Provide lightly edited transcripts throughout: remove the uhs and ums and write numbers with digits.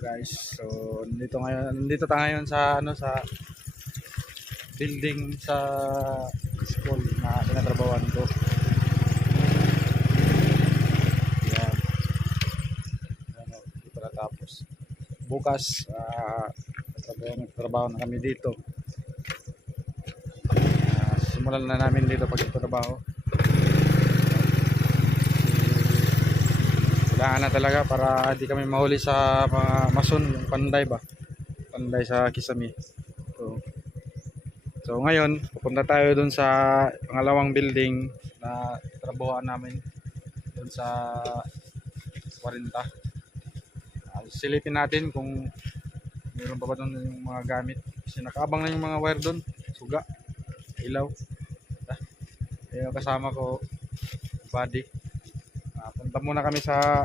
Guys, so nandito tayo ngayon sa sa building sa school na tinatrabawan ko. Yan. Ano, dito na tapos. Bukas trabaho na kami dito. Simulan na namin dito pagtatrabaho. Kailangan na talaga para hindi kami mahuli sa mga mason, yung panday ba? Panday sa Kisami. So ngayon, pupunta tayo dun sa pangalawang building na trabahoan namin dun sa 40. Silipin natin kung mayroon pa ba dun yung mga gamit. Kasi nakaabang na yung mga wire dun. Suga, ilaw. Yung kasama ko, body. Punta muna kami sa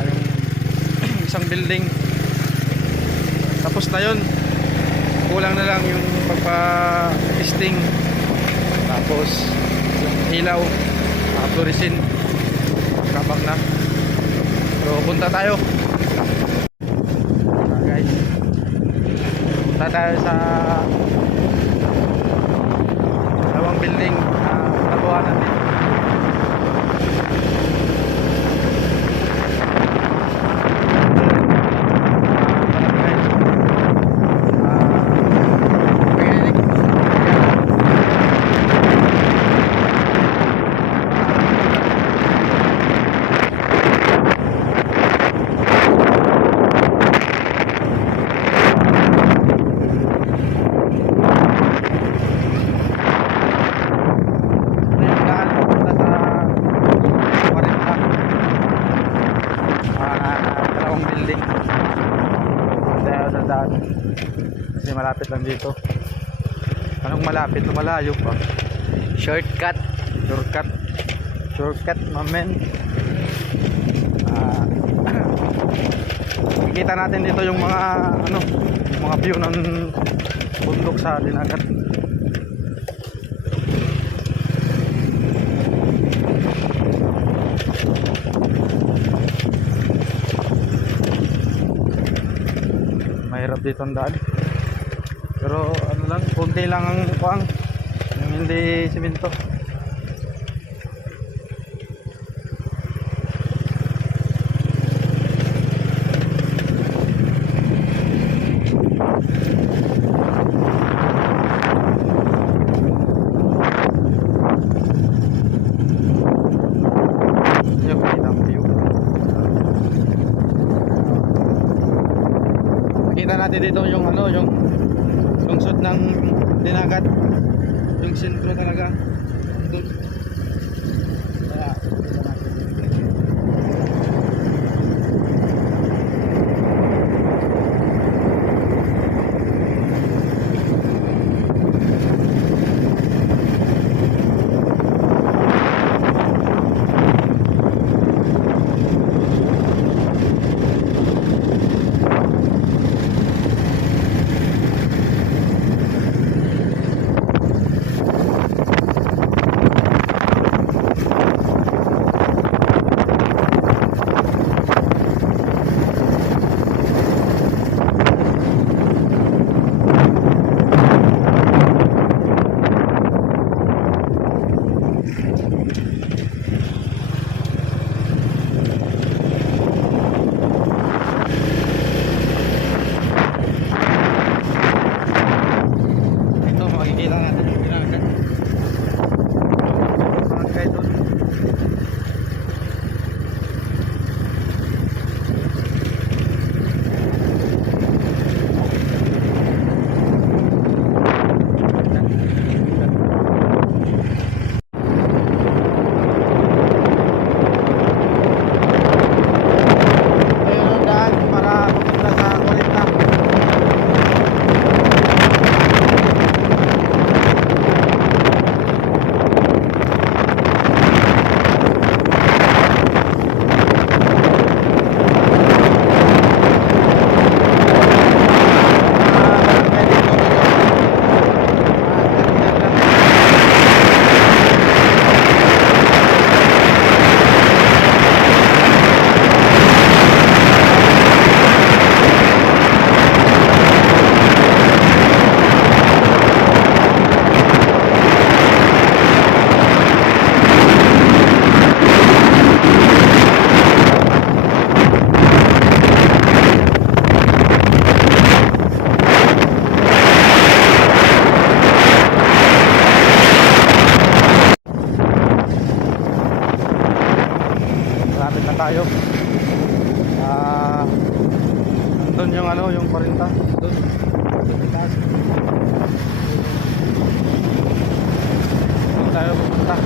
yung isang building. Tapos na yun. Kulang na lang yung pagpa-testing. Tapos yung ilaw, fluorescent, kabang na. So punta tayo. Guys, punta tayo sa dalawang building na tabuhan natin. Kasi malapit lang dito. Anong malapit? Malayo pa. Shortcut mamen. Kita natin dito yung mga yung mga view ng bundok sa Dinagat. Mahirap dito ang daan. Pero konti lang ang kuang, yung hindi simento. Nakita natin dito yung yung lungsod ng Dinagat, yung sentro talaga doon. Kaya Doon yung ano, yung 40. Doon. Doon taas. Doon tayo pupunta.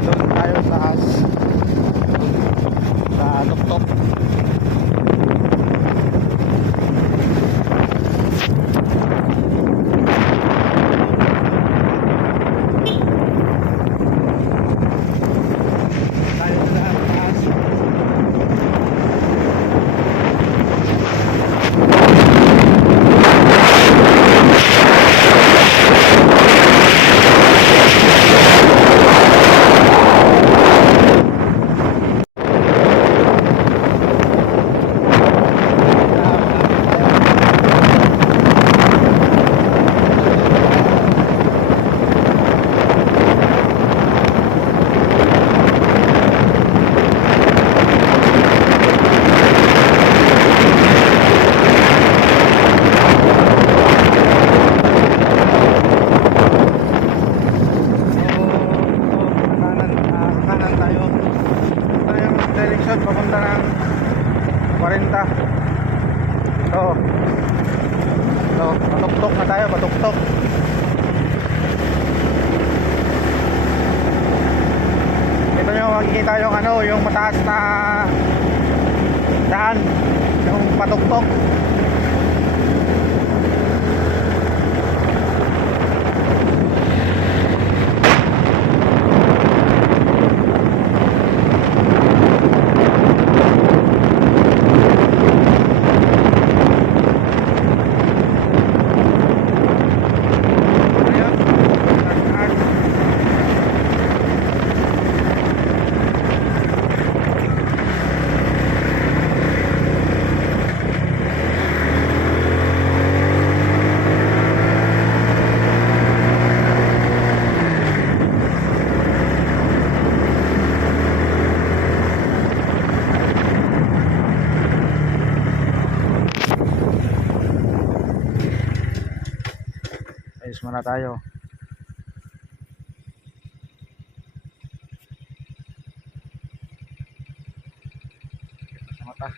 Doon tayo sa as. Sa tuktok. Tayo sa as. Kanan tayo. Ito yung direction papunta ng 40. Ito, patuktok na tayo, patuktok. Ito nyo, makikita yung ano, yung mataas na daan, yung patuktok. Ayos muna tayo. Sa mata.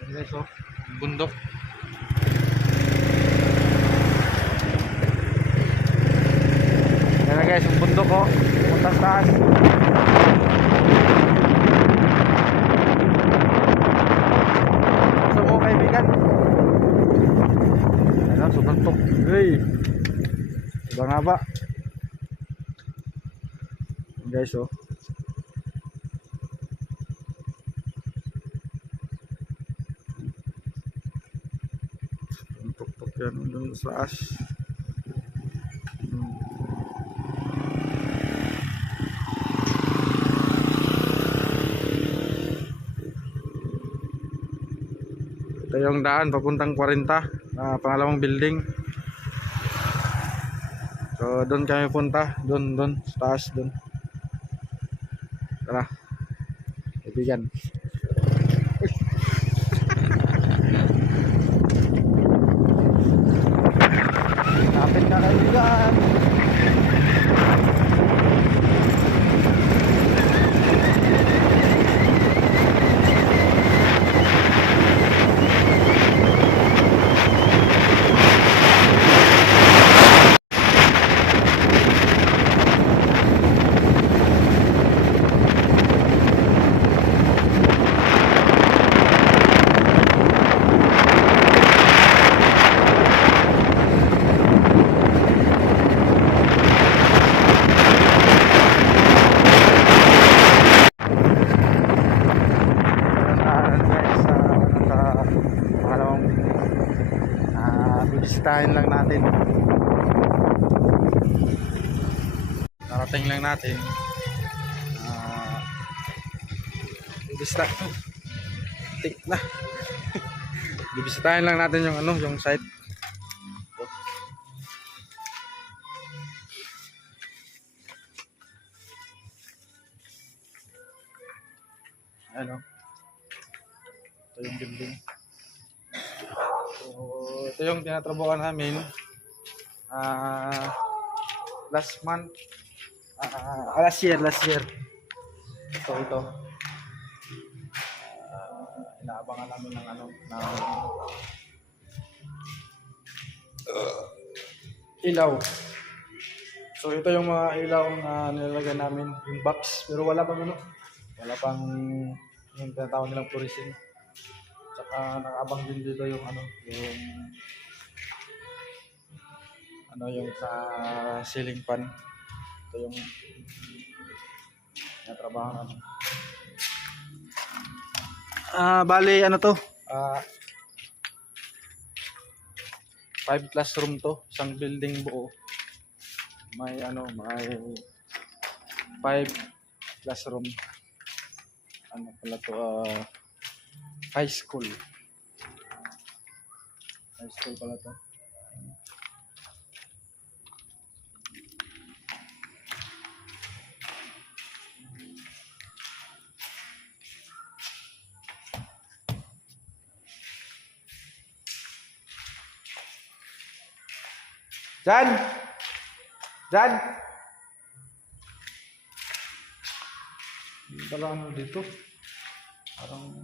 Yan guys, oh, bundok. Yan na guys, yung bundok, oh, punta sa taas. So ko kaibigan. Ayan, sobrang tok. Hey, ibang haba. Yan guys, oh. Tok-tok yan doon sa taas. Ito yung daan papuntang 40, pangalawang building. So doon kami punta, doon sa taas doon. Tara, kaibigan. Kapit na kaibigan. Bisitahin lang natin. Narating lang natin. Bista. Tik na. Bibisitahin lang natin yung ano, yung site. Ano? Ito yung building. So, ito yung tinatrabuhan namin. Last month. Last year. So, ito. Inaabangan namin ng ano, ng ilaw. So, ito yung mga ilaw na nilalagay namin, yung box. Pero wala pang ano, wala pang yung tinatawag nilang fluorescent. Tsaka nakabang din dito yung ano, yung sa ceiling fan. Ito yung natrabaho namin. Bali ano to? 5 classroom to, isang building buo. May 5 classroom. Ano pala to? High school. High school pala to. Jan! Jan! Hindi pala ano dito. Parang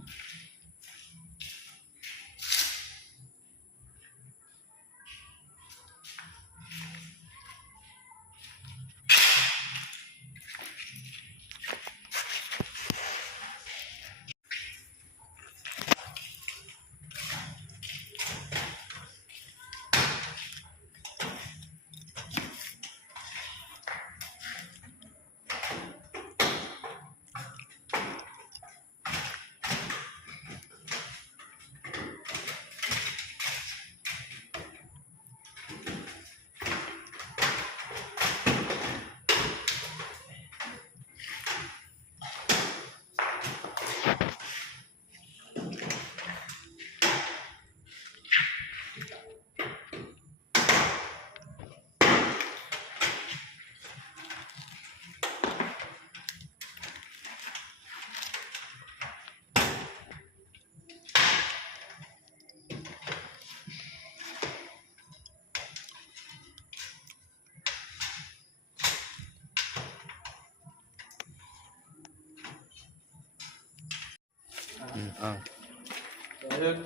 so, ayun.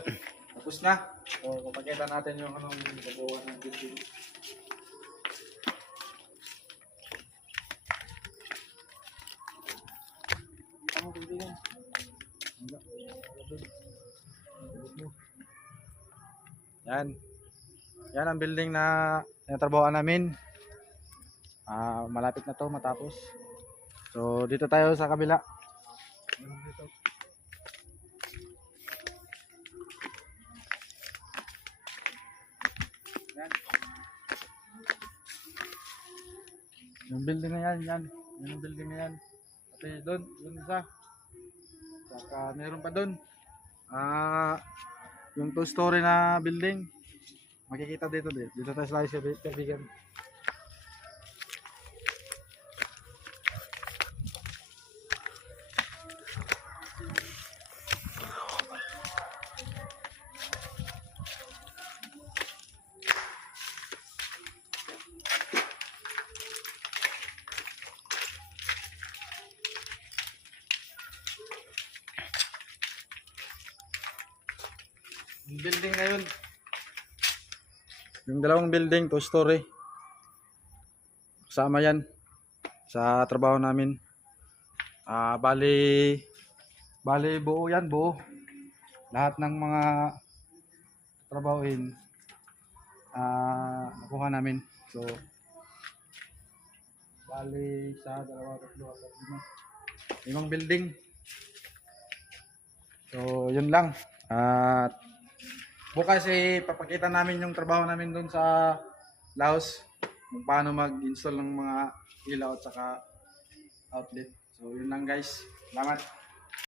Tapos na. So, papakita natin yung anong gawa ng building. Yan. Yan ang building na tinatrabahoan namin. Malapit na to matapos. So, dito tayo sa kabila. Dito. Yan. Yung building na yan, yan. Yung building na yan. Pati doon, yun isa. Saka meron pa doon. Yung 2-story na building. Makikita dito din. Dito tayo sa kaibigan. Yung building na yun. Yung dalawang building, 2-story. Kasama yan sa trabaho namin. Bali buo yan, buo. Lahat ng mga trabahoin nakuha namin. So, bali sa 2, 3, 4, 5 limang building. So, yun lang. At bukas papakita namin yung trabaho namin doon sa Laos, kung paano mag-install ng mga ilaw at saka outlet. So, yun lang guys. Salamat.